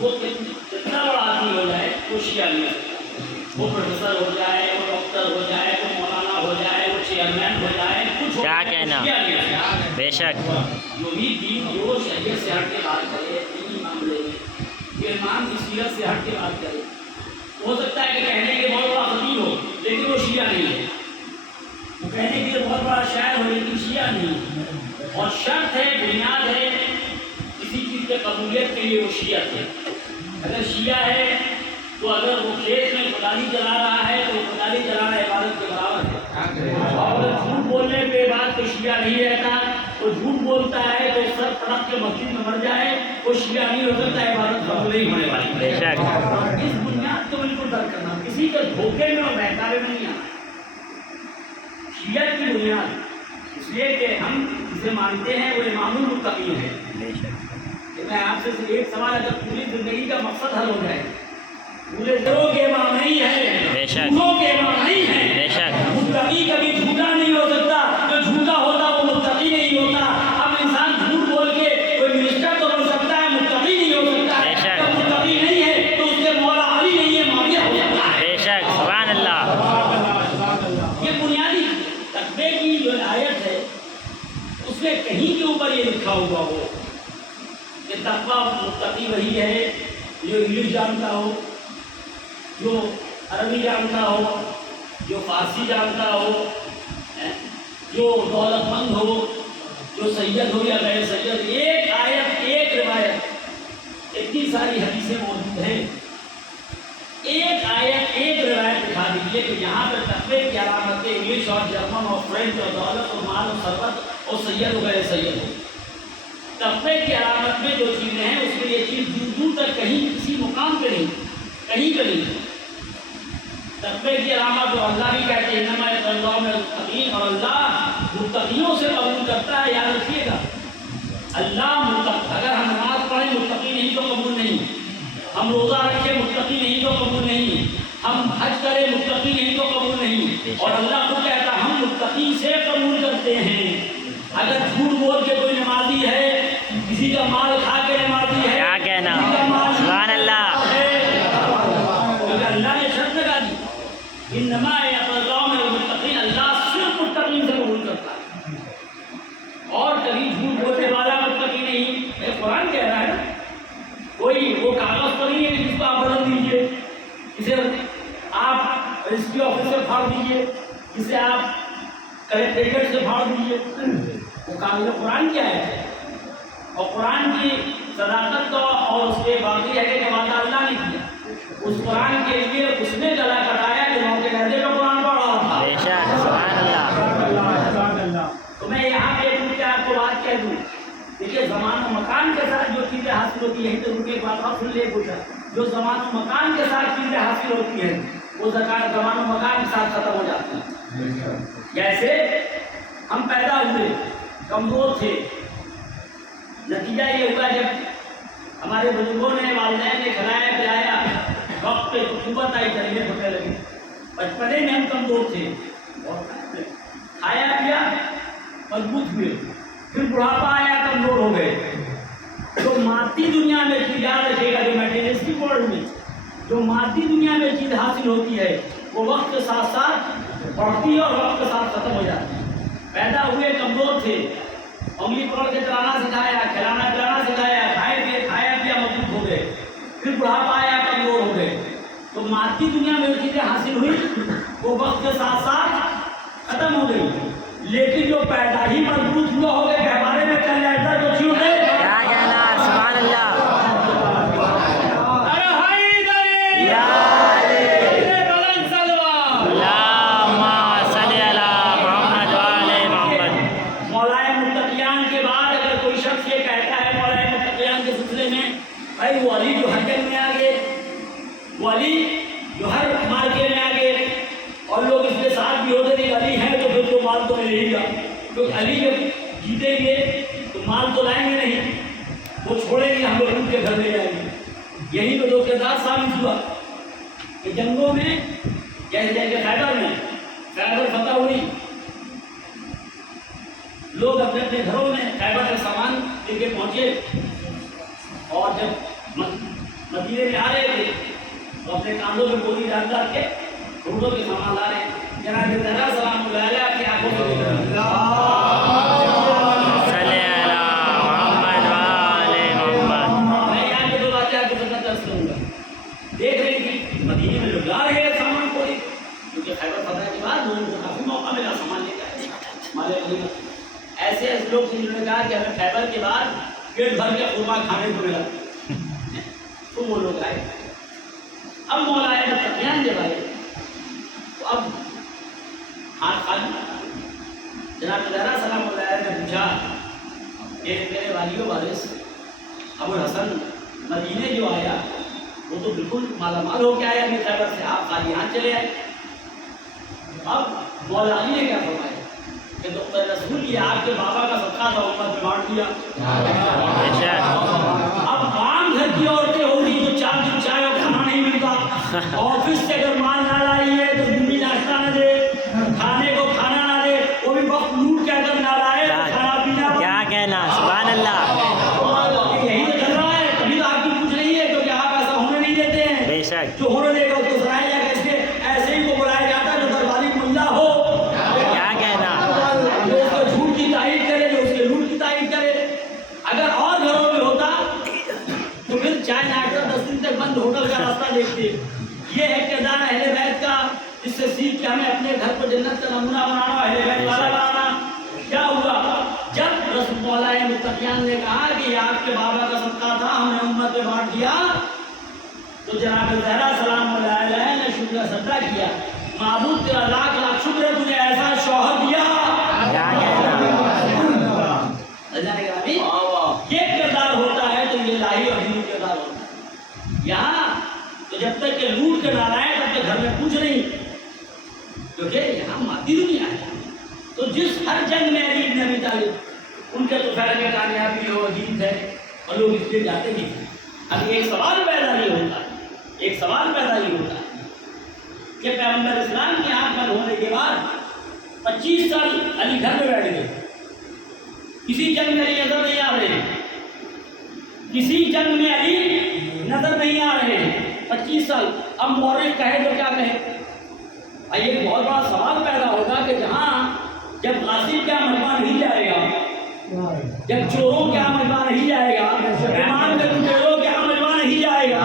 وہ کتنا بڑا آدمی ہو جائے وہ شیعہ نہیں ہے، وہ پروفیسر ہو جائے، وہ ڈاکٹر ہو جائے، وہ مولانا ہو جائے، وہ چیئرمین ہو جائے، کچھ کیا کہنا، بے شک جو بھی دین جو شریعت سے ہٹ کے بات کرے دینی معاملے میں، یہ امام کی سیرت سے ہٹ کے بات کرے، ہو سکتا ہے کہ کہنے کے بہت بڑا خطیب ہو لیکن وہ شیعہ نہیں ہے، وہ کہنے کے لیے بہت بڑا شاعر ہو لیکن شیعہ نہیں ہے، اور شرط ہے، بنیاد ہے کسی چیز کے قبولیت کے لیے وہ شیعہ ہے۔ اگر شیعہ ہے تو اگر وہ کھیت میں کدالی چلا رہا ہے تو کدالی چلانا عبادت کے برابر ہے، اور اگر جھوٹ بولنے کے بعد تو شیعہ نہیں رہتا، وہ جھوٹ بولتا ہے تو سر پڑک کے مسجد میں مر جائے وہ شیعہ نہیں ہو سکتا، عبادت قبول نہیں ہونے والی۔ بے شک اس بنیاد کو بالکل درک کرنا، کسی کے دھوکے میں اور بہکاوے میں نہیں آنا۔ شیعت کی بنیاد اس لیے کہ ہم جسے مانتے ہیں وہ امام المتقین ہے۔ بے شک میں آپ سے صرف ایک سوال، اگر پوری زندگی کا مقصد حل ہو جائے، پورے زروں کے امام نہیں ہے، بے شک جھوٹوں کے امام نہیں ہے، بے شک متقی کبھی جھوٹا نہیں ہو سکتا، جو جھوٹا ہوتا وہ متقی نہیں ہوتا۔ اب انسان جھوٹ بول کے کوئی منسٹر تو بن سکتا ہے، متقی نہیں ہو سکتا ہے، بے شک جب متقی نہیں ہے تو اس کے مولا علی نہیں ہے، معاویہ ہو سکتا ہے۔ بے شک سبحان اللہ۔ یہ بنیادی تقوی کی جو آیت ہے اس میں کہیں کے اوپر یہ لکھا ہوا ہو کہ تقوی متقی وہی ہے جو انگلش جانتا ہو، جو عربی جانتا ہو، جو فارسی جانتا ہو، جو دولت مند ہو، جو سید ہو یا غیر سید۔ ایک آیت، ایک روایت، اتنی ساری حدیثیں موجود ہیں، ایک آیت، ایک روایت دکھا دیجیے کہ یہاں پر تقوی کی علامتیں انگلش اور جرمن اور فرینچ اور دولت اور مال اور ثروت اور سید و غیر سید ہو۔ تقوی کی علامت میں جو چیزیں ہیں اس میں یہ چیز دور دور تک کہیں کسی مقام پہ نہیں، کہیں پہ نہیں۔ تقوی کی علامت جو اللہ بھی کہتے ہیں انما یتقوا من المتقین، اور اللہ متقیوں سے قبول کرتا ہے، یاد رکھیے گا۔ اللہ متقی، اگر ہم نماز پڑھیں متقی نہیں تو قبول نہیں، ہم روزہ رکھیں متقی نہیں تو قبول نہیں، ہم حج کریں متقی نہیں تو قبول نہیں، اور اللہ کو کہتا ہے ہم متقی سے قبول کرتے ہیں۔ اگر جھوٹ بول کے کوئی نمازی ہے، کسی کا مال کھا کے نمازی ہے، کیا کہنا، کسی کا مال سبحان اللہ۔ اگر اللہ نے شرط لگا دی انما یتقوا من المتقین، اللہ صرف متقین سے قبول کرتا ہے، اور کبھی جھوٹ بولنے والا متقی نہیں۔ یہ قرآن کہہ رہا ہے نا، کوئی وہ کاغذ تو نہیں ہے کہ جس کو آپ بدل دیجیے، اسے آپ رجسٹری آفس سے پھاڑ دیجیے، اسے آپ کلیکٹریٹ سے پھاڑ دیجیے، وہ کاغذ قرآن کیا ہے، اور قرآن کی صداقت کا اور اس کے باقی ہے کہ وعدہ اللہ نے کیا، اس قرآن کے لیے اس نے گلا کٹایا کہ موقع لہجے کا قرآن پڑھ رہا تھا۔ بے شک سبحان اللہ۔ تو میں یہاں پہ رک کے آپ کو بات کہہ دوں، دیکھیے زمان و مکان کے ساتھ جو چیزیں حاصل ہوتی ہیں، تو رک کے بات آپ سن لے پوچھا، جو زمان و مکان کے ساتھ چیزیں حاصل ہوتی ہیں وہ زمان و مکان کے ساتھ ختم ہو جاتی ہیں۔ جیسے ہم پیدا ہوئے کمزور تھے، نتیجہ یہ ہوا جب ہمارے بزرگوں نے، والدین نے کھلایا پلایا، وقت پہ قوت آئی، تربیت ہونے لگی، بچپنے میں ہم کمزور تھے اور کھایا پیا مضبوط ہوئے، پھر بڑھاپا آیا کمزور ہو گئے۔ جو مادی دنیا میں چیز، یاد رکھے گا، جو میٹیریلسٹک ورلڈ میں جو مادی دنیا میں چیز حاصل ہوتی ہے وہ وقت کے ساتھ ساتھ بڑھتی ہے اور وقت کے ساتھ ختم ہو جاتی ہے۔ پیدا ہوئے کمزور تھے، انگلی پکڑ کے چلانا سکھایا، کھلانا پلانا سکھایا، کھایا پیا مضبوط ہو گئے، پھر بڑھاپا آیا کمزور ہو گئے۔ تو مادی دنیا میں جو چیزیں حاصل ہوئی وہ وقت کے ساتھ ساتھ ختم ہو گئی، لیکن جو پیدا ہی مضبوط ہوا ہو گئے کہ ہمارے میں کل ایسا جو چیز ہے، کیا کہنا، سبحان اللہ۔ بھائی وہ علی جو ہر جنگ میں آ گئے، وہ علی جو ہر مارکے میں آ گئے، اور لوگ اس کے ساتھ بھی ہوتے تھے، علی ہے تو پھر تو مال تو ملے ہی گا، کیونکہ علی جب جیتیں گے تو مال تو لائیں گے نہیں، وہ چھوڑیں گے، ہم لوگ ان کے گھر لے جائیں گے۔ یہی تو 2010 ثابت ہوا کہ جنگوں میں، جیسے خیبر میں خیبر فتح ہوئی، لوگ اپنے اپنے گھروں میں خیبر سے سامان لے کے پہنچے، اور جب مدینے میں آ رہے تھے تو اپنے کاندھوں میں گودی ڈال ڈال کے روٹوں کے سامان لا رہے ہیں. جناب زہرا سلام اللہ علیہ کی آنکھوں سے دیکھ رہے ہیں. صلی علی محمد وآل محمد. میں یہاں کے دو باتیں آپ کی خدمت عرض کروں گا. دیکھ رہی تھی مدینے میں لوگ لا رہے ہیں سامان کو, کیونکہ خیبر فتح کے بعد لوگوں کو کافی موقع ملا سامان لے کے مالے مدینہ. ایسے ایسے لوگ تھے جنہوں نے کہا کہ ہمیں خیبر کے بعد پیٹ بھر کے خرما کھانے کو ملا, تو وہ لوگ آئے. اب مولا آئے تو تقیان جب آئے تو اب ہاتھ خالی. جناب زہرا سلام اللہ علیہ نے پوچھا کہ میرے والی و وارث ابو الحسن مدینے جو آیا وہ تو بالکل مالا مال ہو کے آیا اپنی خیبر سے, آپ خالی ہاتھ چلے آئے. اب مولا علی نے کیا فرمایا کہ دکتر رسول یہ آپ کے بابا کا صدقہ تھا, امت میں بانٹ دیا. اب عام گھر کی عورتیں ہوگی جو 4 دن چائے اور کھانا نہیں ملتا, آفس سے اگر مال نہ لائی ہے تو بیوی ناشتہ نہ دے, کھانے کو کھانا نہ دے, وہ بھی وقت لوٹ کے اگر نہ لائے تو کھانا پینا. کیا کہنا, سبحان اللہ. یہی تو چل رہا ہے, کبھی تو آپ کی پوچھ نہیں ہے کیونکہ آپ ایسا ہونے نہیں دیتے ہیں. بے شک. جو ہونے دے گا اس کو سرایا جائے گا, اس کے ایسے ہی کو بلایا جاتا ہے جو درباری ملا ہو, کیا کہنا. جو اس کے جھوٹ کی تائید کرے, جو اس کے لوٹ کی تائید کرے. اگر اور گھروں میں ہوتا تو پھر چائے ناشتہ 10 دن تک بند, ہوٹل کا راستہ دیکھتے. یہ ہے کردار اہل بیت کا, اس سے سیکھ کے ہمیں اپنے گھر کو جنت کا نمونہ بنانا, اہل بیت والا بنانا. کیا ہوا جب رسول مولا متقیان نے کہا کہ یہ آپ کے بابا کا صدقہ تھا, ہم نے امت میں بانٹ دیا, تو جناب زہرا سلام اللہ علیہ نے شکر سجدہ کیا. معبود تیرا لاکھ لاکھ شکر ہے, تجھے ایسا شوہر دیا. کیا کہنا. یہ کردار ہوتا ہے تو یہ الہی اور دینی کردار ہوتا ہے. یہاں تو جب تک کہ لوٹ کے نہ لائے تب تک گھر میں کچھ نہیں, کیونکہ یہاں مادی دنیا ہے. تو جس ہر جنگ میں علی بن ابی طالب ان کے تو خیر میں کامیابی ہو, جیت ہے, اور لوگ اس لیے جاتے نہیں تھے. اب ایک سوال پیدا یہ ہوتا ہے, ایک سوال پیدا یہ ہوتا ہے کہ پیغمبر اسلام کی آنکھ بند ہونے کے بعد 25 سال علی گھر میں بیٹھ گئے, کسی جنگ میں علی نظر نہیں آ رہے, کسی جنگ میں علی نظر نہیں آ رہے 25 سال. اب مورخ کہے تو کیا کہے, ایک بہت بڑا سوال پیدا ہوگا کہ جہاں جب غاصب کا مجمع نہیں جائے گا, جب چوروں کا مجمع نہیں جائے گا, ایمان کے لٹیروں کا مجمع نہیں جائے گا,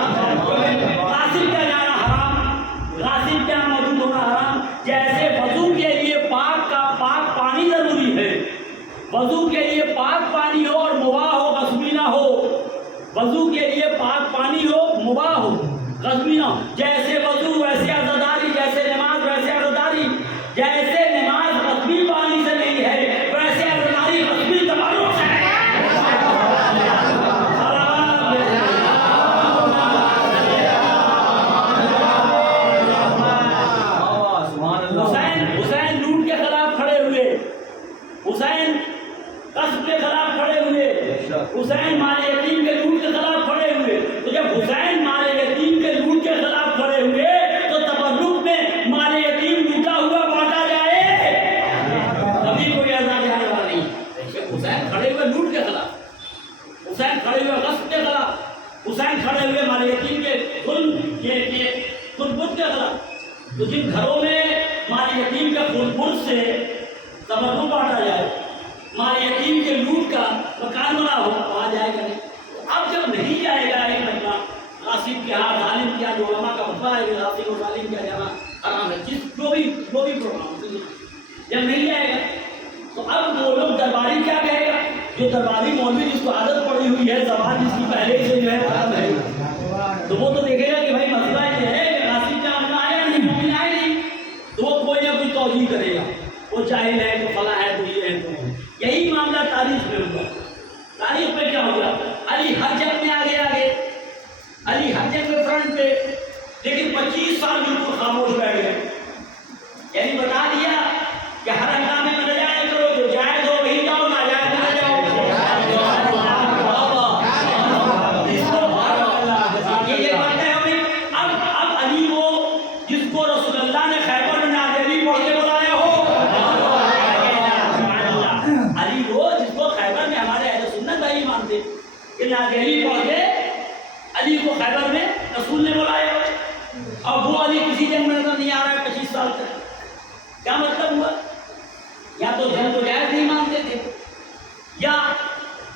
غاصب کا جانا حرام, غاصب کا موجود ہونا حرام. جیسے وضو کے لیے پاک پانی ضروری ہے, وضو کے لیے پاک پانی ہو اور مباح ہو, غصبی نہ ہو. وضو کے لیے پاک پانی ہو, مباح ہو, غصبی نہ ہو. جیسے وضو ویسے عزاداری, جیسے نماز ویسے عزاداری. جیسے نماز غصبی پانی سے نہیں ہے ویسے عزاداری غصبی تبرک سے ہے. حسین لوٹ کے خلاف کھڑے ہوئے, حسین قصب کے خلاف کھڑے ہوئے, حسین مال یتیم کے لوٹ کے خلاف کھڑے ہوئے. تو جب حسین مال یتیم کے لوٹ کے خلاف کھڑے ہوئے تو تبرک میں مال یتیم لوٹا ہوا بانٹا جائے, کبھی کوئی ایسا کہنے والا نہیں. حسین کھڑے ہوئے لوٹ کے خلاف, حسین کھڑے ہوئے غصب کے خلاف, حسین کھڑے ہوئے مال یتیم کے خود بت کے خلاف. تو جن گھروں میں مال یتیم کا خود سے تبرک بانٹا جائے, مال یتیم کے لوٹ کا مکان بنا ہو, وہاں جائے گا نہیں. اب جب نہیں جائے گا ایک مہینہ غاصب کے ہاتھ, ظالم کیا جو علماء کا فتویٰ ہے کہ غاصب اور ظالم کیا جانا حرام ہے, جو بھی پروگرام جب نہیں جائے گا تو اب وہ لوگ درباری کیا کہے گا, جو درباری مولوی جس کو عادت پڑی ہوئی ہے, زبان جس کی پہلے سے جو ہے ختم ہے, تو وہ تو دیکھے گا کہ بھائی مسئلہ یہ ہے کہ غاصب کا عملہ آیا نہیں, مومن آئے نہیں, تو وہ کوئی نہ کوئی توجیہ کرے گا, وہ جاہل ہے تو فلاں ہے تو یہ ہے تو. یہی معاملہ تاریخ میں ہوگا. تاریخ میں کیا ہوگا, علی ہر جنگ میں آگے, علی ہر جنگ میں فرنٹ پہ, لیکن 25 سال بالکل خاموش بیٹھ گئے. یعنی بتا دیا کہ ہر ہنگامے میں نہ جایا کرو, جو جائز ہو وہی جاؤ, ناجائز نہ جاؤ. یہ باتیں ہمیں اب علی وہ جس کو رسول اللہ نے خیبر میں نادیلی پڑھ کے بلایا ہو, علی وہ جس کو خیبر میں ہمارے اہل سنت بھائی مانتے کہ نادیلی پڑھ کے علی کو خیبر میں رسول نے بلایا اور وہ علی کسی جنگ میں نظر نہیں آ رہا ہے 25 سال تک. کیا مطلب ہوا؟ یا تو جنگ کو جائز نہیں مانتے تھے، یا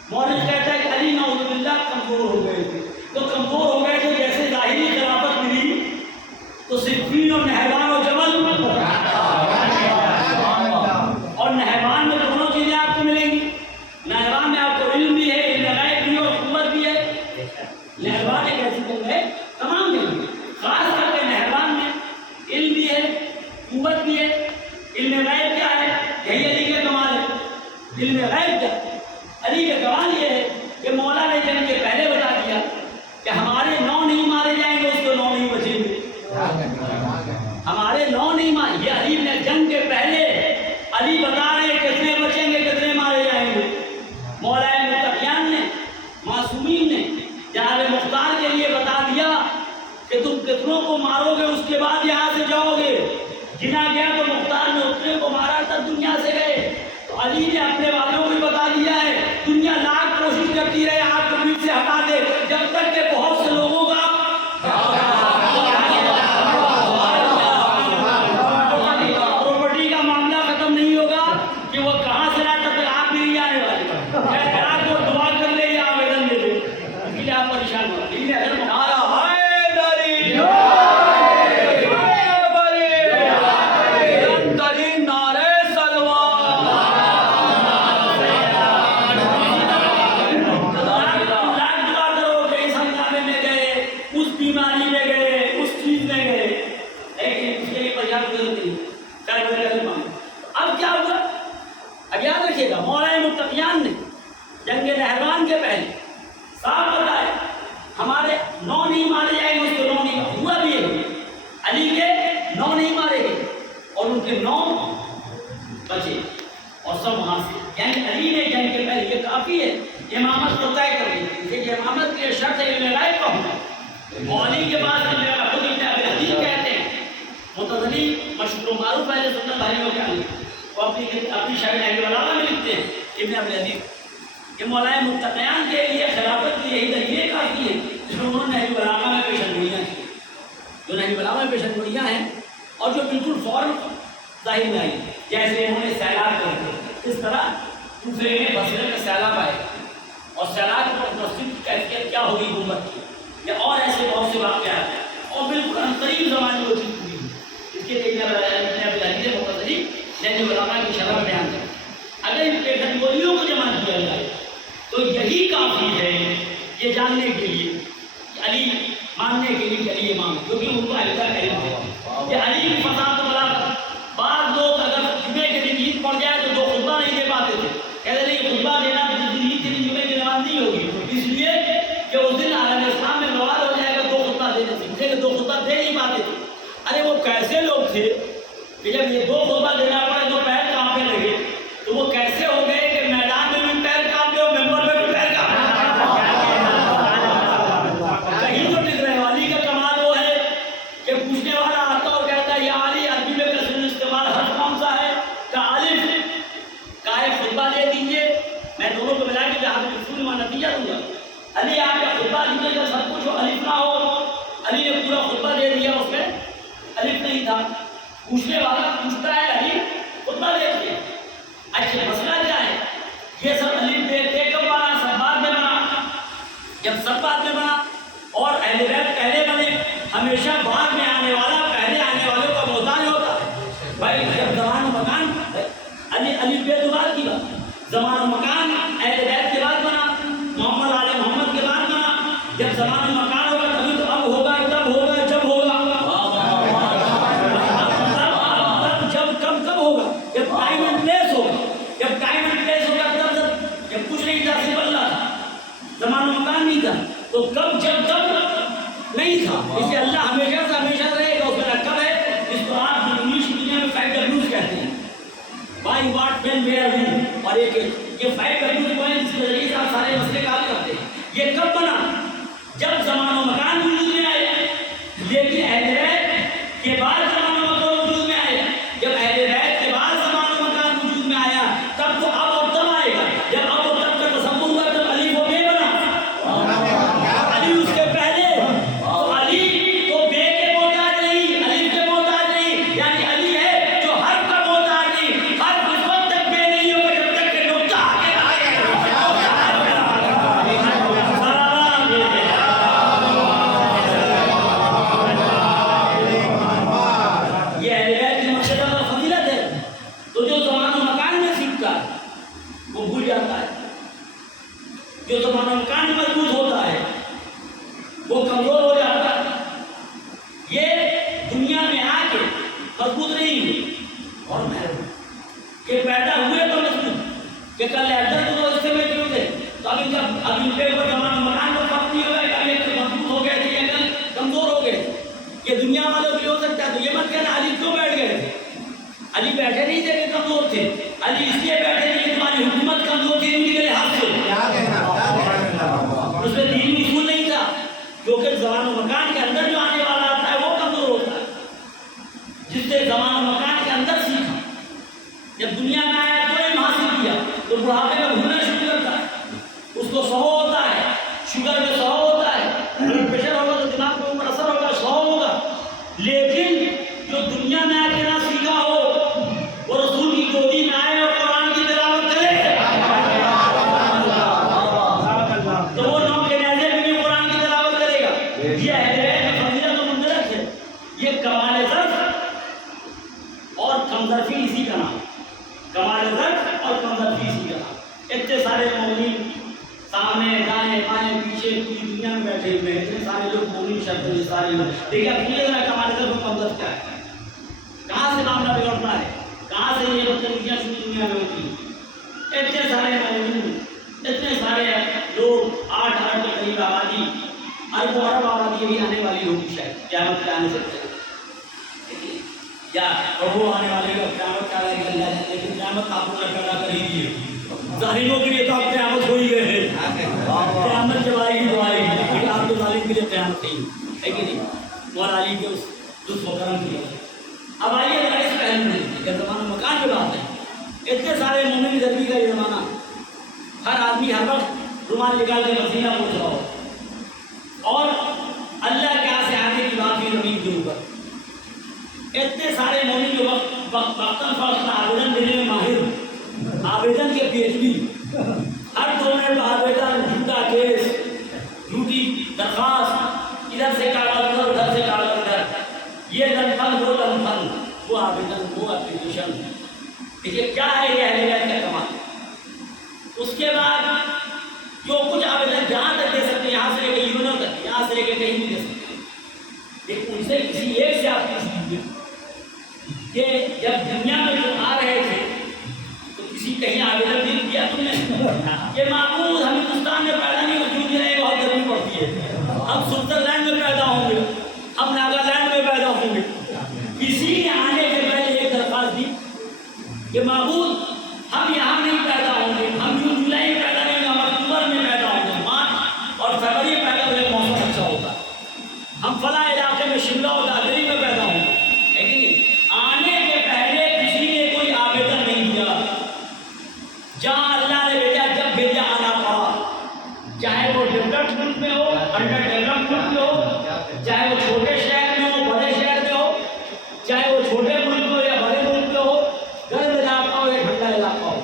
مورخ کہتا ہے کہ علی نعوذ باللہ کمزور ہو گئے تھے. تو کمزور ہو گئے تھے، جیسے ظاہری خلافت ملی تو صفین اور نہروان و جمل اور نہروان میں دونوں چیزیں آپ کو ملیں گی. نہروان میں آپ کو علم بھی ہے، علم غیب بھی ہے اور قوت بھی ہے. نہروان ایک ایسی جگہ ہے تمام جگہ، خاص کر کے نہروان میں علم بھی ہے، قوت بھی ہے. علم غیب کیا ہے؟ یہی علی کا کمال ہے. علم غیب کیا؟ علی کا کمال یہ ہے کہ مولا نے جنگ کے پہلے بتا دیا کہ ہمارے 9 نہیں مارے جائیں گے، اس کو 9 نہیں بچیں گے. ہمارے 9 نہیں مارے، یہ علی نے جنگ کے پہلے علی بتا رہے کتنے بچیں گے کتنے مارے جائیں گے. مولا متقیان نے، معصومین نے جناب مختار کے لیے بتا دیا کہ تم کتنوں کو مارو گے اس کے بعد یہاں سے جاؤ گے. گنا گیا تو مختار نے اتنے کو مارا تب دنیا سے گئے. تو علی نے اپنے والوں کو بھی بتا دیا ہے دنیا لاکھ کوشش کرتی رہے آگ کو بیچ سے ہٹا دے جب تک کہ بہت سے لوگوں کا پراپرٹی کا معاملہ ختم نہیں ہوگا کہ وہ کہاں سے رہا تب تک آپ بھی نہیں آنے والے. آپ کو دعا کر لے یا آویدن دے دے، اس کے لیے آپ پریشان ہو جنگ نہروان کے پہلے صاحب بتائے ہمارے 9 نہیں مارے جائیں گے، اس کو 9 نہیں ہوا بھی ہے. علی کے 9 نہیں مارے گئے اور ان کے 9 بچے اور سب وہاں سے. یعنی علی نے جنگ کے پہلے یہ کافی ہے امامت کو طے کر دی کہ امامت کی شرط علم غیب کا ہونا. علی کے بعد خود ابن ابی حدیث کہتے ہیں متزلی مشہور و معروف اہل سنت بھائیوں کے علی وہ اپنی شرح نہج البلاغہ میں لکھتے ہیں ابن ابی حدیث کہ مولا متقیان کے لیے خلافت کی یہی دلیلیں کافی ہیں جس میں انہوں نے نہج البلاغہ میں پیشن گوئیاں کی، جو نہج البلاغہ میں پیشن گوئیاں ہیں اور جو بالکل فوراً ظاہر میں آئی. جیسے انہوں نے سیلاب کر دیا، اس طرح دوسرے میں بصرے کا سیلاب آئے اور سیلاب پر مسجد کی کیفیت کیا ہوگی گنبد کی، یا اور ایسے بہت سے واقعات ہیں اور بالکل عنقریب زمانے میں وہ چیز ہوئی. اس کے لیے متضلی نہج البلاغہ کی شرح بیان کریں. اگر ان پیشن گوئیوں کو جمع کیا جائے تو یہی کافی ہے یہ جاننے کے لیے علی، ماننے کے لیے کہ علی امام، کیونکہ ان کو علیحدہ علم ہے کہ علی کی فساد و بلاغت. بعض لوگ اگر جمعے کے دن عید پڑ جائے تو 2 خطبہ نہیں دے پاتے تھے، کہتے تھے یہ خطبہ دینا عید کے دن جمعے کی نماز نہیں ہوگی، اس لیے کہ اس دن عالم اسلام میں بوال ہو جائے گا 2 خطبہ دینے سے، اسے 2 خطبہ دے نہیں پاتے تھے. ارے وہ کیسے لوگ تھے کہ جب یہ 2 خطبہ دینا پڑے تو پیر کانپنے لگے، تو وہ کیسے ہو گئے کہ میدان میں بھی پیر کانپے اور ممبر میں بھی پیر کانپے. کہیں تو ٹک رہے. علی کا کمال وہ ہے کہ پوچھنے والا آتا اور کہتا ہے یا علی عربی میں کثیر استعمال حرف کون سا ہے؟ کہ الف کا ایک خطبہ دے دیجیے، میں دونوں کو ملا کے جہاں رسول میں نتیجہ دوں گا. علی آپ کا خطبہ دیجیے جب سب کچھ الف نہ ہو. علی نے پورا خطبہ دے دیا، اس میں الف نہیں تھا. پوچھنے والا پوچھتا ہے علی خطبہ دے دیا، اچھا مسئلہ کیا ہے؟ یہ سب الف دے کب بنا؟ سب بعد میں بنا. جب سب بعد میں بنا اور اہل بیت پہلے بنے، ہمیشہ بعد میں آنے والا پہلے آنے والوں کا محتاج ہوتا ہے. بھائی جب زمان و مکان علی الف بے دوبار کی بات، زمان و مکان اہل بیت کے بعد بنا، محمد آل محمد کے بعد بنا. جب زمان و مکان ہوگا تبھی تو اب ہوگا، تب ہوگا، جب ہوگا. کب ہوگا؟ جب ٹائم اینڈ پلیس ہوگا. جب ٹائم اینڈ پلیس ہوگا تب جب کچھ نہیں تھا صرف اللہ تھا، زمان و مکان نہیں تھا، تو کب جب تب نہیں تھا. اس لیے اللہ ہمیشہ سے ہمیشہ رہے گا. اس میں رقم ہے جس کو آپ انگلش کی دنیا میں 5 W's کہتے ہیں، وائی واٹ وین ویئر ہو. اور ایک یہ 5 W's کو اس کے ذریعے سے آپ سارے مسئلے کا حل کرتے ہیں. یہ کب بنا؟ جب زمان و مکان وجود میں آئے. لیکن اہل بیت کے بعد زمان و مکان وجود میں آئے. جب اہل بیت کے بعد زمان و مکان وجود میں آیا تب تو اب اور تب آئے گا. جب اب اور تب کا تصور ہوا تب علی وہ بے بنا. علی اس کے پہلے وہ کمزور ہو جاتا ہے. یہ دنیا میں آ کے مضبوط نہیں ہوئی اور کہ پیدا ہوئے تو مضبوط کہ کل لہذا تو اس سے میں کیوں تھے تو ابھی جب ابھی پہ وہ زمانہ مکان کو پک نہیں ہو گئے کہ یہ مضبوط ہو گئے تھے یا کل کمزور ہو گئے. یہ دنیا والوں کی ہو سکتا ہے. تو یہ مت کہنا علی کیوں بیٹھ گئے تھے. علی بیٹھے نہیں تھے کہ کمزور تھے. علی اس لیے بیٹھے تھے کہ تمہاری حکومت کمزور تھی ان کے لحاظ سے. اس میں دین اصول نہیں تھا کیونکہ زمان و مکان کے اندر جو آنے والا آتا ہے وہ کمزور ہوتا ہے. جس سے زمان و مکان کے اندر سیکھا جب دنیا میں آیا تو علم حاصل کیا تو بڑھاپے میں بھولنا شروع کرتا ہے. اس کو سہو ہوتا ہے, شوگر میں سہو ہوتا ہے, بلڈ پریشر ہوگا تو دماغ کے اوپر اثر ہوگا, سہو ہوگا. لیکن جو دنیا میں آ کے نہ سیکھا ہو وہ رسول کی گودی میں آئے اور قرآن کی تلاوت کرے تو وہ نو کے نیزے میں بھی قرآن کی تلاوت کرے گا. یہ ہے فضیلت و منزلت ہے. یہ کمال ظرف اور کمظرفی اسی کا نام. کمال ظرف اور کمظرفی اسی کا نام. اتنے سارے مومن سامنے دائیں بائیں پیچھے پوری دنیا میں بیٹھے ہوئے ہیں. اتنے سارے لوگ مومن شبد ہیں سارے لوگ. دیکھیے اب یہ کمال ظرف اور کمظرف کیا ہے, کہاں سے معاملہ بگڑتا ہے, کہاں سے یہ بدتمیزیاں پوری دنیا میں ہوتی ہیں. اتنے سارے مومن, اتنے سارے لوگ, 8 ارب کے قریب آبادی, ارب و ارب آبادی بھی آنے والی ہوگی شاید قیامت کے آنے سے پہلے. یا وہ آنے والے کا قیامت کا آئے گا, لیکن قیامت آپ نے پیدا کر ہی دی ہے. ظالموں کے لیے تو آپ قیامت ہو ہی گئے ہیں. قیامت جب آئے گی تو آئے گی, لیکن آپ کے ظالم کے لیے قیامت نہیں ہے کہ نہیں. مولا علی کے اس لطف و کرم کی وجہ. اب آئیے ذرا اس پہلو میں کہ زمانہ مکان کی بات ہے. اتنے سارے مومن گرمی کا یہ زمانہ, ہر آدمی ہر وقت رومال نکال کے پسینہ پوچھ رہا ہو اور اللہ کے یہاں سے آنے کی بات ہوئی زمین کے اوپر. اتنے سارے مومن جو وقتاً فوقتاً آویدن دینے میں ماہر, آویدن کے PhD, ہر 2 منٹ آویدن, جھوٹا کیس, جھوٹی درخواست, ادھر سے کاغذ ادھر, ادھر سے کاغذ ادھر, یہ لنفن وہ لنفن, وہ آویدن وہ اپلیکیشن. دیکھیے کیا ہے یہ اہل بیت کا کمال. اس کے بعد جو کچھ آویدن جہاں تک دے سکتے ہیں, یہاں سے لے کے یونو تک, یہاں سے لے کے کہیں بھی دے سکتے ہیں. لیکن ان سے کسی ایک سے آپ پوچھ لیجیے کہ جب دنیا میں جو آ رہے تھے تو کسی کہیں آویدن نہیں کیا تم نے کہ معمول ہم ہندوستان میں پیدا نہیں ہوتی ہوں رہے, بہت گرمی پڑتی ہے, ہم سوئٹزرلینڈ میں پیدا ہوں گے, ہم ناگالینڈ میں پیدا ہوں گے. کسی نے آنے کے پہلے ایک درخواست دی کہ معبود ہم یہاں نہیں پیدا ہوں گے, ہم جون جولائی میں پیدا نہیں ہوں گے, ہم اکتوبر میں پیدا ہوں گے, مارچ اور فروری میں پیدا ہوئے موسم اچھا ہوتا ہے, ہم فلاں علاقے میں شملہ اور دادری میں پیدا ہوں گے. لیکن آنے کے پہلے کسی نے کوئی آویدن نہیں دیا. جہاں اللہ نے بھیجا, جب بھیجا آنا پڑا, چاہے وہ ڈیولپڈ ملک میں ہو, انڈر ڈیولپڈ ملک میں ہو, چاہے وہ چھوٹے شہر میں ہو, بڑے شہر میں ہو, چاہے وہ چھوٹے ملک میں ہو یا بڑے ملک میں ہو, گرم علاقہ ہو یا ٹھنڈا علاقہ ہو.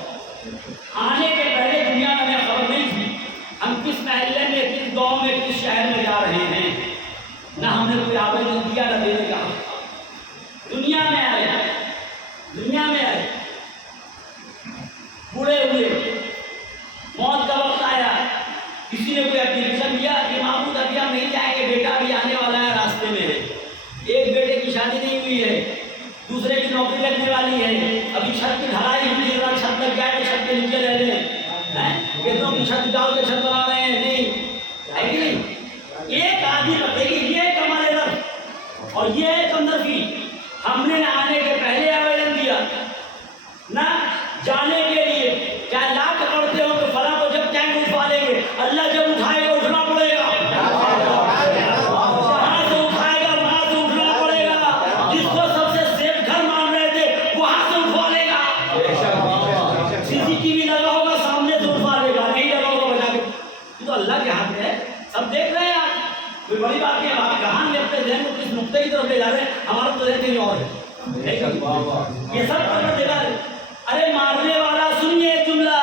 آنے کے پہلے دنیا میں ہمیں خبر نہیں تھی ہم کس محلے میں, کس گاؤں میں, کس شہر میں جا رہے ہیں. نہ ہم نے کوئی آویدن دیا نہ دینے کا. دنیا میں آئے, دنیا میں آئے, بوڑھے ہوئے, موت کا وقت آیا, کسی نے کوئی اپلیکیشن دیا کہ معمول ابھی ہم نہیں جائیں گے, بیٹا بھی آنے والا ہے, راستے میں ہے. ایک بیٹے کی شادی نہیں ہوئی ہے, دوسرے کی نوکری لگنے والی ہے, ابھی چھت کی ڈھلائی ہوئی ہے, چھت لگ جائے تو چھت کے نیچے رہ لیں. کتنوں کی چھت ڈال کے چھت بنا رہے ہیں, نہیں ہے کہ نہیں. ایک آدمی بتائیے یہ کمال ظرف اور یہ ہے کمظرفی. ہم نے نہ آنے کے پہلے آویدن دیا نہ جانے کے لیے. کیا لاکھ پڑھتے ہو کہ فلاں کو جب چاہیں اٹھا لیں گے, اللہ جب اٹھائے گا اٹھنا پڑے گا, وہاں سے اٹھائے گا, وہاں سے اٹھنا پڑے گا. جس کو سب سے سیف گھر مان رہے تھے وہاں سے اٹھوا لے گا. CCTV لگا ہوگا سامنے سے اٹھوا لے گا, نہیں لگا ہوگا بجا کے. یہ تو اللہ کے ہاتھ ہے, سب دیکھ رہے ہیں. آپ کوئی بڑی بات نہیں, آپ کہاں میں اپنے ذہن کو کس نقطے کی طرف لے جا رہے ہیں, ہمارا تو ذہن کہیں اور ہے. یہ سب خبر دے رہا ہے. ارے مارنے والا سنیے جملہ,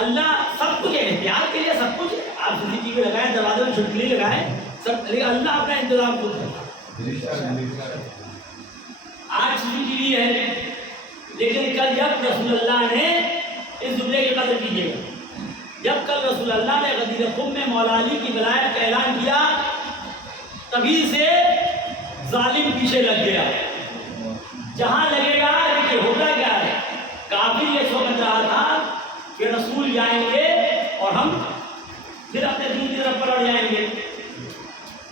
اللہ سب کچھ ہے, احتیاط کے لیے سب کچھ ہے. آپ CCTV لگائیں, دروازے میں چھٹکلی لگائیں, سب, لیکن اللہ اپنا انتظام خود کرتا ہے. آج CCTV ہے, لیکن کل جب رسول اللہ نے اس جملے کی قدر کیجیے گا, جب کل رسول اللہ نے غدیر خم میں مولا علی کی ولایت کا اعلان کیا تبھی سے ظالم پیچھے لگ گیا. جہاں لگے گا کہ ہوتا کیا ہے, کافی یہ سمجھ رہا تھا کہ رسول جائیں گے اور ہم پھر اپنے دین کی طرف پلٹ جائیں گے,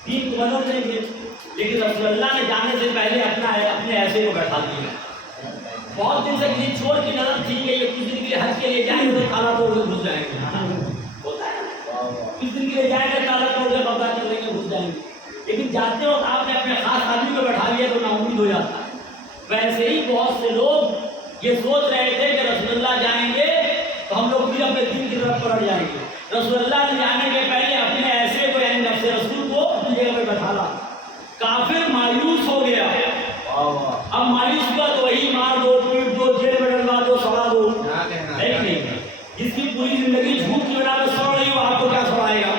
دین کو بدل دیں گے. لیکن رسول اللہ نے جانے سے پہلے اپنے ایسے کو بیٹھا دیا. بہت دن سے کسی چور کی نظر تھی کہ یہ کچھ دن کے لیے حج کے لیے جائیں گے تو تالا توڑ کے گھس جائیں گے. ہوتا ہے کچھ دن کے لیے جائیں گے, تالا توڑ کے قبضہ کر لیں گے, گھس جائیں گے. لیکن جاتے وقت آپ نے اپنے خاص آدمی کو بیٹھا لیا تو نا امید ہو جاتا ہے. ویسے ہی بہت سے لوگ یہ سوچ رہے تھے کہ رسول اللہ جائیں گے تو ہم لوگ پھر اپنے دین کی طرف پلٹ جائیں گے. رسول اللہ نے جانے کے پہلے اپنے ایسے کو یعنی نفس رسول کو اپنی جگہ پہ بیٹھا لا. کافر مایوس ہو گیا. اب مایوس ہوا تو وہی مار دو, پیٹ دو, جیل میں ڈلوا دو, سڑا دو. ہے کہ نہیں؟ جس کی پوری زندگی جھوٹ کی بنا پہ سڑ رہی ہو آپ کو کیا سڑائے گا؟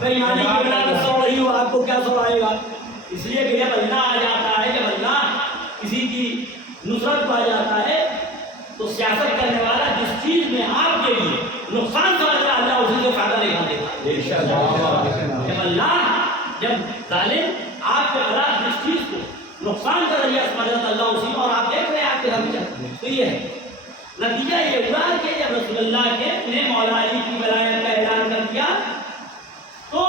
بےایمانی کی بنا پہ سڑ رہی ہو آپ کو کیا سڑائے گا؟ اس لیے کہ جب اللہ آ جاتا ہے, جب اللہ کسی کی نصرت پا جاتا ہے تو سیاست کرنے والا جس چیز میں آپ کے لیے نقصان سمجھ رہا ہے اللہ اسی سے فائدہ نکال دیتا ہے. جب اللہ جب ظالم آپ کے خلاف جس چیز کو نقصان کا ذریعہ سمجھ رہا ہے اللہ اسی میں, اور آپ دیکھ رہے ہیں آپ کے ساتھ. تو یہ ہے نتیجہ یہ ہوا کہ جب رسول اللہ کے نے مولا علی کی ولایت کا اعلان کر دیا تو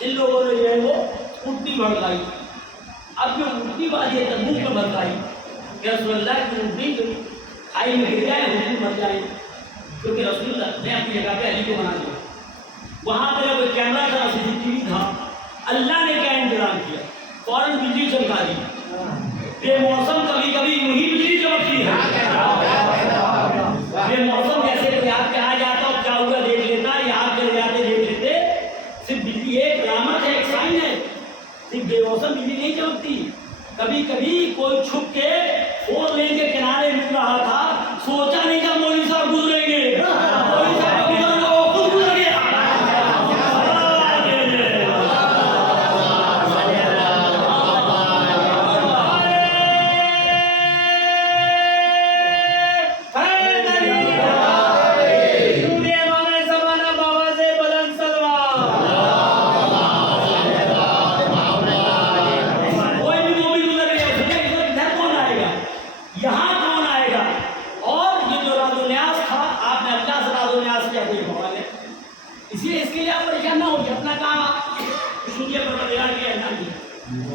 ان لوگوں نے جو ہے وہ اٹھنی بھڑکائی. اب جو اٹھنی بازی ہے تبوک میں بھڑکائی کہ رسول اللہ کی اٹھنی جو کھائی میں گر جائے حضور مر جائے, کیونکہ رسول اللہ نے اپنی جگہ پہ علی کو بنا دیا. وہاں پہ کوئی کیمرہ تھا, سی سی ٹی وی تھا. اللہ نے کیا انتظام کیا, فوراً بجلی چمکا دی. بے موسم کبھی کبھی یوں ہی بجلی چمکتی ہے. بے موسم جیسے کوئی آپ کے آ جاتا اور کیا ہوا دیکھ لیتا, یا آپ چلے جاتے دیکھ لیتے. صرف بجلی ایک علامت ہے, ایک سائن ہے. صرف بے موسم بجلی نہیں چمکتی. کبھی کبھی کوئی چھپ کے فور لین کے کنارے مل رہا تھا, سوچا نہیں تھا مولوی صاحب گزریں گے, مولوی صاحب گزر گئے, وہ خود گزر گیا.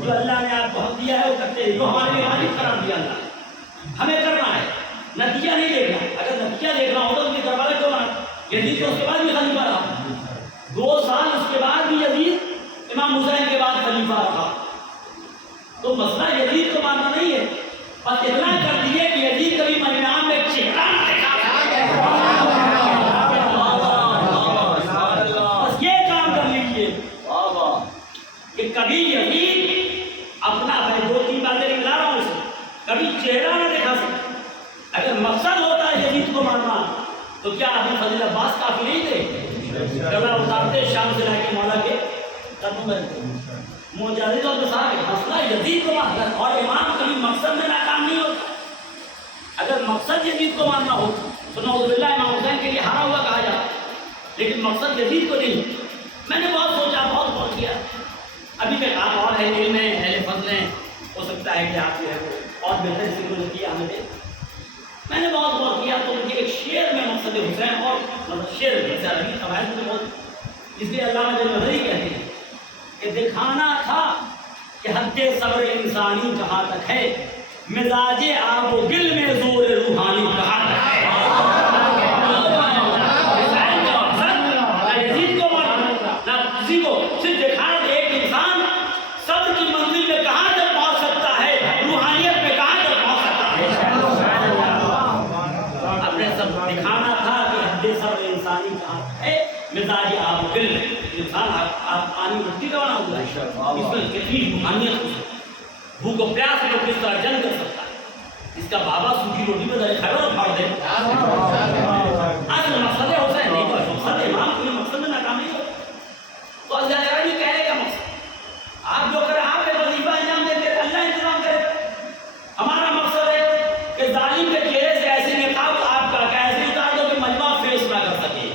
جو اللہ نے آپ کو حق دیا ہے وہ کرتے ہیں, جو ہمارے لیے واجب قرار دیا اللہ نے, ہمیں کرنا ہے. نتیجہ نہیں دیکھنا. اگر نتیجہ دیکھنا ہوتا تو ان کے دربار کیوں آنا. یزید تو اس کے بعد بھی خلیفہ رہا, 2 سال اس کے بعد بھی یزید امام حسین کے بعد خلیفہ رہا. تو مسئلہ یزید کو ماننا نہیں ہے, بس اتنا کر دیے کہ یزید کبھی میدان میں چہرہ نہ دکھا. بس یہ کام کر لیجیے کہ کبھی یزید اپنا, میں 2-3 باتیں نکلا رہا ہوں, کبھی چہرہ نہ دکھا سکتا. اگر مقصد ہوتا ہے یزید کو مارنا تو کیا ابو فضل عباس کافی نہیں تھے؟ جگہ اتارتے شام سے لا کے مولا کے قدموں میں مجاہد اور صاحب مسئلہ یزید کو مارنا. اور امام کبھی مقصد میں ناکام نہیں ہوتا. اگر مقصد یزید کو مارنا ہو تو نعوذ باللہ امام حسین کے لیے ہارا ہوا کہا جاتا, لیکن مقصد یزید کو نہیں. میں نے بہت سوچا, بہت غور کیا. ابھی تک آپ اور علم میں اہل فضل ہیں, ہو سکتا ہے کہ آپ جو ہے وہ اور بہتر سے کو کیا ہمیں. میں نے بہت غور کیا تو مجھے ایک شعر میں مقصد حسین اور مطلب شعر عربی قواعد میں بہت, اس لیے علامہ جلندھری کہتے ہیں کہ دکھانا تھا کہ حد صبر انسانی کہاں تک ہے, مزاج آب و گل میں زور روحانی کہاں تک ہے. یزید کو نہ کسی کو صرف دکھانا کہ ایک انسان صبر کی منزل میں کہاں تک پہنچ سکتا ہے, روحانیت میں کہاں تک پہنچ سکتا ہے. اپنے سب دکھانا تھا کہ حد صبر انسانی کہاں ہے, مزاج آب و گل. انسان آپ پانی مٹی کا بنا ہوا ہے, اس میں کتنی روحانیت ہو سکتی, بھوک و پیاس میں کس طرح جنگ کر سکتا ہے. اس کا بابا سوکھی روٹی میں خیبر اٹھاڑ دے. اصل مقصد حسین نہیں, مقصد امام کوئی مقصد میں ناکام نہیں ہو. تو اللہ بھی کہنے کا مقصد آپ جو کریں, آپ ایک وظیفہ انجام دیتے, اللہ انتظام کرے. ہمارا مقصد ہے کہ ظالم کے چہرے سے ایسے نقاب آپ کا ایسے اتار دو کہ مجمع فیس نہ کر سکے.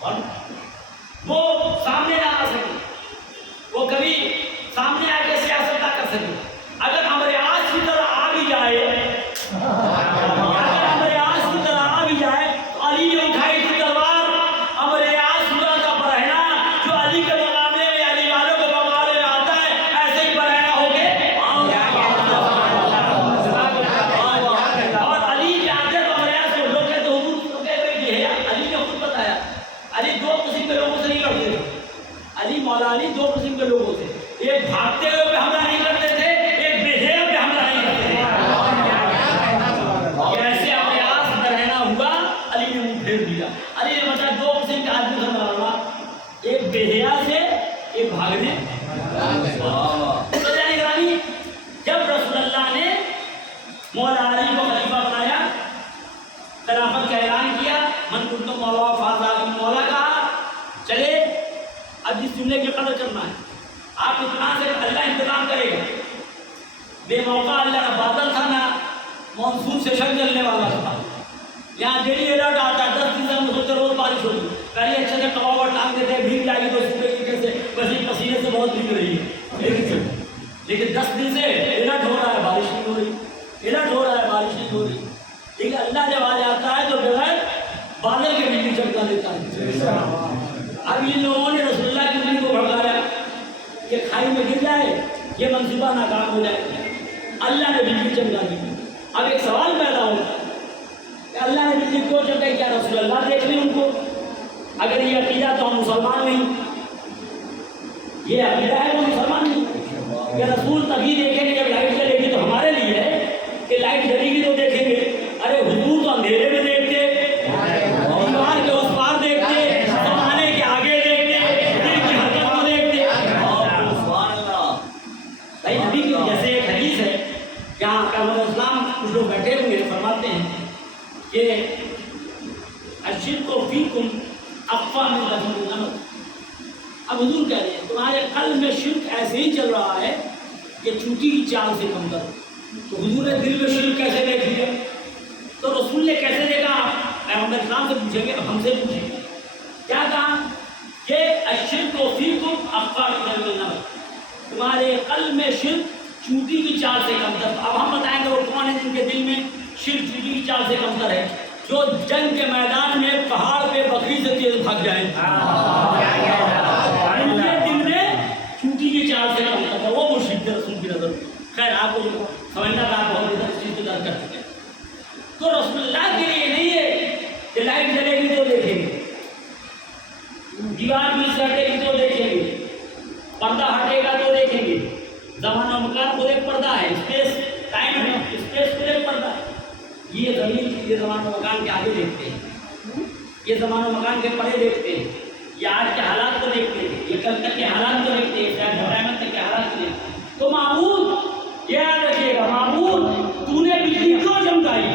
اور وہ سامنے نہ آ سکے، وہ کبھی سامنے آ کے سیاست نہ کر سکے۔ اگر امر عاص کی طرح آ بھی جائے، اگر امر عاص کی طرح آ بھی جائے تو علی نے اٹھائی تھی تلوار، امر عاص ہوا کا برہنہ جو علی کے مقابلے میں، علی والوں کے مقابلے میں آتا ہے، ایسے ہی برہنہ ہو کے اور علی کے آتے تو امر عاص کو لوگ کہتے حضور تو کہہ رہے یہ ہے۔ علی نے خود بتایا علی دو قسم کے لوگوں سے نہیں لڑتے تھے، علی مولا علی دو قسم کے لوگوں سے، ایک بھاگتے ہوئے پہ حملہ نہیں کرتے تھے، ایک بے حیا پہ حملہ نہیں کرتے تھے۔ کیسے امر عاص برہنہ ہوا، علی نے منہ پھیر دیا۔ علی نے بتایا دو قسم کے آدمی سے لڑنا، ایک بے حیا سے، ایک بھاگنے۔ تو جانے گرامی، جب رسول اللہ نے مولا علی کو خلیفہ بنایا، خلافت کا اعلان کیا، من کنت مولا فاطمہ مولا کہا، چلے اب جس جملے کی قدر کرنا ہے، آپ اتنا سے اللہ انتظام کرے گا۔ بے موقع اللہ کا بادل تھا نا، مانسون سیشن چلنے والا تھا، یہاں ڈیلی الرٹ آتا ہے، 10 دن سے ہم سوچتے روز بارش ہوگی، پہلے اچھے سے کباوٹ ٹانگ دیتے ہیں، بھیگ جائے گی تو صبح کی کیسے ویسے پسینے سے بہت بھیگ رہی ہے، لیکن 10 دن سے الرٹ ہو رہا ہے، بارش نہیں ہو رہی، الرٹ ہو رہا ہے، بارش نہیں ہو رہی، لیکن اللہ جب آ جاتا ہے تو بغیر بادل کے بجلی چمکا دیتا ہے۔ اب ان لوگوں نے رسول اللہ کی بجلی کو بھڑکایا، یہ کھائی میں گر جائے، یہ منصوبہ ناکام ہو جائے، اللہ نے بجلی چمکا دی۔ اب ایک سوال پیدا ہوتا ہے کہ اللہ نے بجلی کیوں چمکائی؟ کیا رسول اللہ دیکھ لیں ان کو؟ اگر یہ عقیدہ تو ہم مسلمان نہیں، یہ عقیدہ ہے تو مسلمان نہیں، کہ رسول تبھی دیکھیں گے جب لائٹ جلے گی، تو ہمارے لیے ہے کہ لائٹ جلے گی تو دیکھیں گے۔ ارے حضور تو اندھیرے میں دیکھتے، دیوار کے اس پار دیکھتے، زمانے کے آگے دیکھتے، دل کی حرکت کو دیکھتے۔ بھائی نبی کی جیسے ایک حدیث ہے، جہاں پیغمبر اسلام کچھ لوگ بیٹھے ہوئے فرماتے ہیں کہ الشرک فیکم اخفی من دفن النمل۔ اب حضور کہہ رہے ہیں تمہارے قلب میں شرک ایسے ہی چل رہا ہے کہ چوٹی کی چال سے کم کرو۔ تو حضور نے دل میں شرک کیسے دیکھ لیا؟ تو رسول نے کیسے دیکھا؟ پیغمبر اسلام سے پوچھیں گے، اب ہم سے پوچھیں گے، کیا کہا کہ الشرک فیکم اخفی من دفن النمل، تمہارے قلب میں شرک چوٹی کی چال سے کم تر۔ اب ہم بتائیں گے وہ کون ہے جن کے دل میں شرک چوٹی کی چال سے کم تر ہے؟ جو جنگ کے میدان میں پہاڑ پہ بکری سے تیز بھاگ جائیں، ان کے دل میں چوٹی کی چال سے کم تر ہے، وہ مشرک ہے رسول کی نظر میں۔ خیر آپ کو سمجھنا تھا، آپ بہت ادھر اس چیز کو درک کر چکے ہیں۔ تو رسول اللہ کے لیے نہیں ہے کہ لائٹ جلے گی تو دیکھیں گے، دیوار بھی ہٹے گی تو دیکھیں گے، پردہ ہٹے گا تو دیکھیں گے۔ زمانہ و مکان خود ایک پردہ ہے، اسپیس ٹائم ہے، اسپیس خود ایک پردہ ہے۔ یہ زمین یہ زمانہ و مکان کے آگے دیکھتے ہیں، یہ زمانہ و مکان کے پرے دیکھتے ہیں، یہ آج کے حالات کو دیکھتے ہیں، یہ کل تک کے حالات کو دیکھتے ہیں، قیامت تک کے حالات کو دیکھتے ہیں۔ تو معبود یاد رکھیے گا، معبود تو نے بجلی کیوں چمکائی؟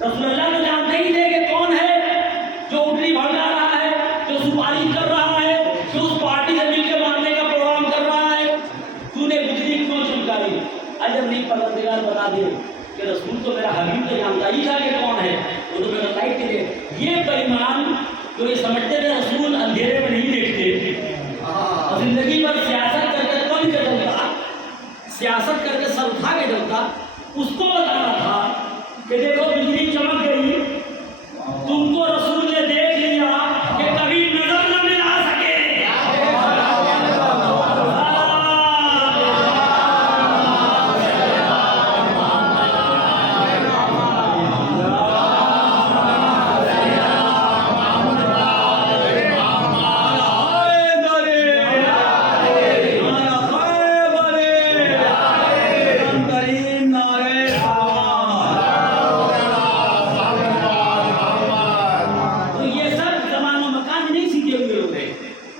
رسول اللہ تو جانتے ہی تھے کہ کون ہے جو اٹھنی بھڑکا رہا ہے، جو سپاری کر رہا ہے، جو اس پارٹی سے مل کے مارنے کا پروگرام کر رہا ہے، تو نے بجلی کیوں چمکائی؟ اجب نہیں پروردگار بتا دے کہ رسول تو میرا حبیب تو جانتا ہی تھا کہ کون ہے، وہ تو میرا لائٹ کے لیے۔ یہ بے ایمان جو یہ سمجھتے تھے رسول اندھیرے میں نہیں دیکھتے، زندگی پر سیاست کر کے کون کے چلتا، سیاست کر کے سر اٹھا کے چلتا، اس کو بتانا تھا کہ دیکھو بجلی چمک گئی، تم کو رسول نے دیکھ لیا کہ کبھی نظر نہ ملا سکے۔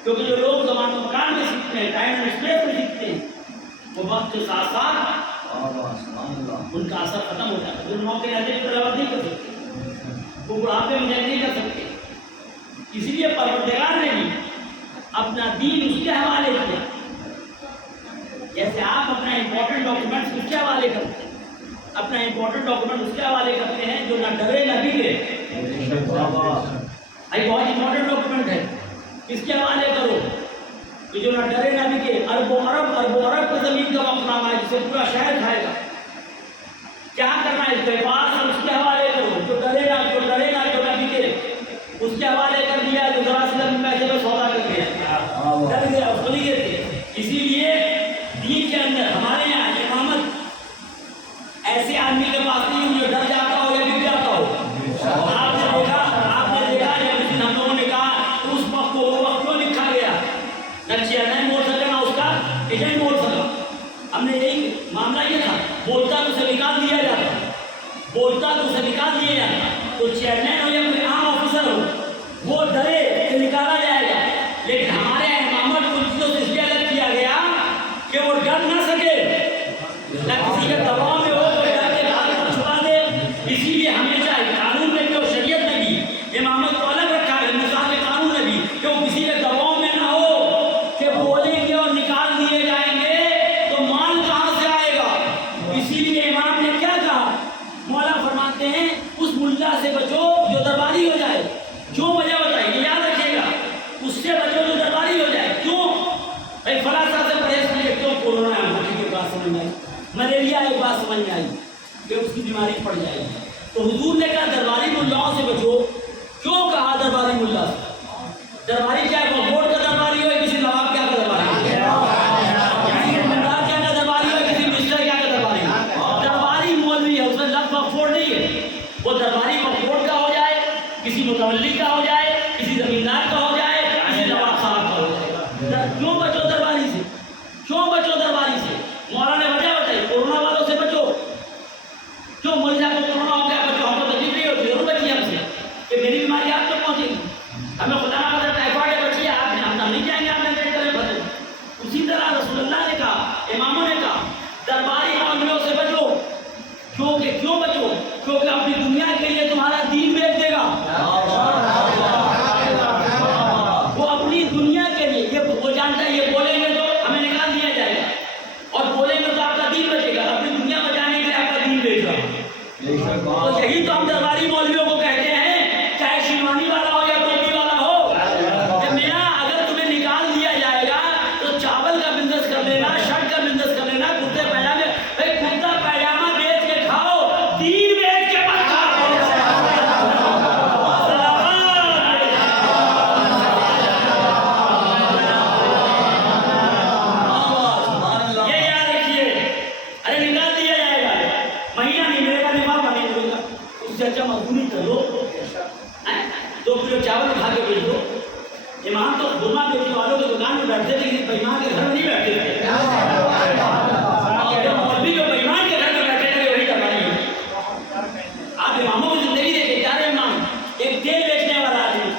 کیونکہ جو لوگ زمان و مکان میں سیکھتے ہیں، ٹائم اینڈ اسپیس میں سیکھتے ہیں، وہ وقت کے ساتھ ساتھ ان کا اثر ختم ہو جاتا ہے۔ جو موقع رہتے ہیں تلاوت نہیں کر سکتے، وہ بڑھاپے میں نہیں کر سکتے، اس لیے پروردگار نے بھی اپنا دین اس کے حوالے کیا۔ جیسے آپ اپنا امپورٹنٹ ڈاکیومنٹس اس کے حوالے کرتے ہیں، اپنا امپورٹنٹ ڈاکیومنٹ اس کے حوالے کرتے ہیں جو نہ ڈرے نہ بگڑے۔ بہت امپورٹنٹ ڈاکیومنٹ ہے، کس کے حوالے کہ جو نہ ڈرے نہ بکے، اربوں ارب کی زمین کا وقت نامہ ہے جسے پورا شہر کھائے گا. کیا کرنا ہے؟ پیپاس اور اس کے حوالے کرو. جو ڈرے نہ جو نہ بکے اس کے حوالے کر دیا، جو ذرا سے لمبے پیسے میں سودا کر دیا، ڈر گیا اس کو نہیں دیتے. اسی لیے دین کے اندر ہمارے یہاں امامت ایسے آدمی کے پاس نہیں جو ڈر جاتا ہو یا بک جاتا ہو. آپ نے دیکھا جب اس دن ہم لوگوں نے کہا تو اس وقت کو وہ وقت کیوں لکھا گیا؟ نہ چیئرمین بول سکا نہ اس کا ایجنٹ بول سکا. ہم نے یہی معاملہ یہ تھا، بولتا تو اسے نکال دیا جاتا، تو چیئرمین ہو یا کوئی عام آفیسر ہو وہ ڈرے کہ نکالا جائے گا. لیکن ہمارے امامت کو چیزوں سے اس لیے الگ کیا گیا کہ وہ ڈر نہ سکے، نہ کسی کے دباؤ میں ہو کوئی ڈر کے بات کو چھپا دے. اسی لیے ہمیشہ قانون میں جو شریعت نے بھی امامت کو الگ رکھا ہے، ہندوستان کے قانون نے بھی، کہ وہ کسی کے دباؤ میں نہ ہو کہ بولیں گے اور نکال دیے جائیں گے تو مال کہاں سے آئے گا. اسی لیے امام نے کیا کہا؟ مولا فرماتے ہیں اس ملا سے بچو جو درباری ہو جائے. کیوں وجہ بتائیے، یاد رکھیے گا، اس سے بچو جو درباری ہو جائے. کیوں بھائی فلاں صاحب سے پرہیز کیجیے. کیوں؟ کورونا ایک بات سمجھ میں آئی، ملیریا ایک بات سمجھ میں آئی کہ اس کی بیماری پڑ جائے گی. تو حضور نے کہا درباری ملاؤں سے بچو. کیوں کہا درباری ملا سے؟ درباری کیا ہے؟ وہ بورڈ کا درباری ہو، کسی نواب کیا کا درباری ہو، کسی زمیندار کیا کا درباری ہو، کسی منسٹر کیا کا درباری ہو. درباری مولوی ہے، اس میں لفظ مفعول نہیں ہے. وہ درباری بورڈ کا ہو جائے، کسی متولی کا ہو جائے، کسی زمیندار کا ہو جائے، کسی نواب صاحب کا ہو جائے. کیوں بچو درباری سے؟ کیوں بچو درباری سے؟ مولا نے وجہ بتائی، کورونا والوں سے بچو. کیوں مولوی صاحب کو کورونا ہو گیا بچو؟ ہم کو تکلیف نہیں ہوتی، ضرور بچیے ہم سے کہ میری بیماری آپ تک پہنچے گی. ہمیں خدا نہ خدا ٹائیفائڈ ہے، بچیے آپ نے، ہم نہیں جائیں گے آپ نے دیکھ کرے بھرے. اسی طرح رسول اللہ نے کہا، اماموں نے کہا درباری مولویوں سے بچو. کیوں بچو؟ کیونکہ اپنی دنیا کے لیے تمہارا دین بیچ دے گا. وہ اپنی دنیا کے لیے وہ جانتا ہے یہ بولیں گے تو ہمیں نکال دیا جائے گا، اور بولیں گے تو آپ کا دین بچے گا. اپنی دنیا بچانے کے لیے آپ کا دین بیچ رہا. تو یہی تو ہم درباری مولویوں کو کہتے ہیں، چاہے شیروانی والا ہو یا ٹوپی والا ہو، کہ میاں اگر تمہیں نکال دیا جائے گا تو چاول کا بزنس کر لینا، شرٹ کا بزنس کر لینا، کرتے پائجامے. بھائی کرتا پائجامہ بیچ کے کھاؤ، دین بیچ کے مت کھاؤ. یہ یاد رکھیے. ارے نکال دیا جائے گا، مہینہ نہیں ملے گا، دماغ نہیں ملے گا، اس سے اچھا مزدوری کر لو، 2 کلو چاول کھا کے بیچ دو. امام تو خورما بیچنے والوں کی دکان میں بیٹھتے تھے، کسی بےمان کے گھر میں نہیں بیٹھتے تھے. مولوی جو بےمان کے گھر میں بیٹھے تھے وہی درباری ہے. آپ اماموں کی زندگی دیکھیں، 4 امام، ایک تیل بیچنے والا آدمی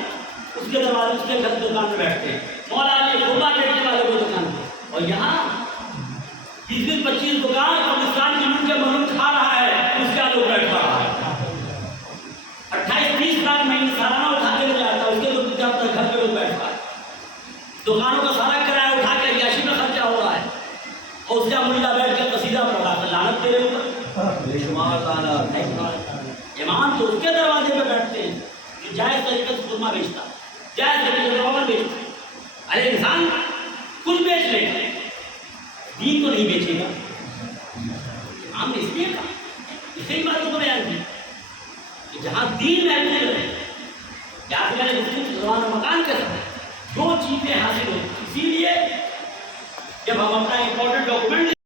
اس کے دروازے اس کے گھر دکان میں بیٹھتے ہیں، مولا علی خورما بیچنے والوں کو دکان پہ. اور یہاں 20-25 دکان پاکستان کی ملک کے معلوم کھا رہا ہے، اس کا لوگ بیٹھا رہا ہے. 28-30 لاکھ مہینے سالانہ اٹھا کے لے جاتا ہے، اس کے لوگ جب تک گھر پہ لوگ بیٹھا ہے. دکانوں کا سارا کرایہ اٹھا کے عیاشی میں خرچہ ہو رہا ہے، اور اس کا ملا بیٹھ کے قصیدہ پڑھ رہا ہے، لعنت تیرے اوپر. امام تو اس کے دروازے پہ بیٹھتے ہیں جو جائز طریقے سے خرما بیچتا، جائز طریقے سے روغن بیچتا. ارے انسان کچھ بیچ لے، دین تو نہیں بیچے گا. امام نے اس لیے کہا، اسی باتوں کو بیان کی کہ جہاں دین محفوظ ہے، یا پھر میں نے مسلم زبان و مکان کے ساتھ 2 چیزیں حاصل ہوتی. اسی لیے جب ہم اپنا امپورٹنٹ ڈاکومنٹ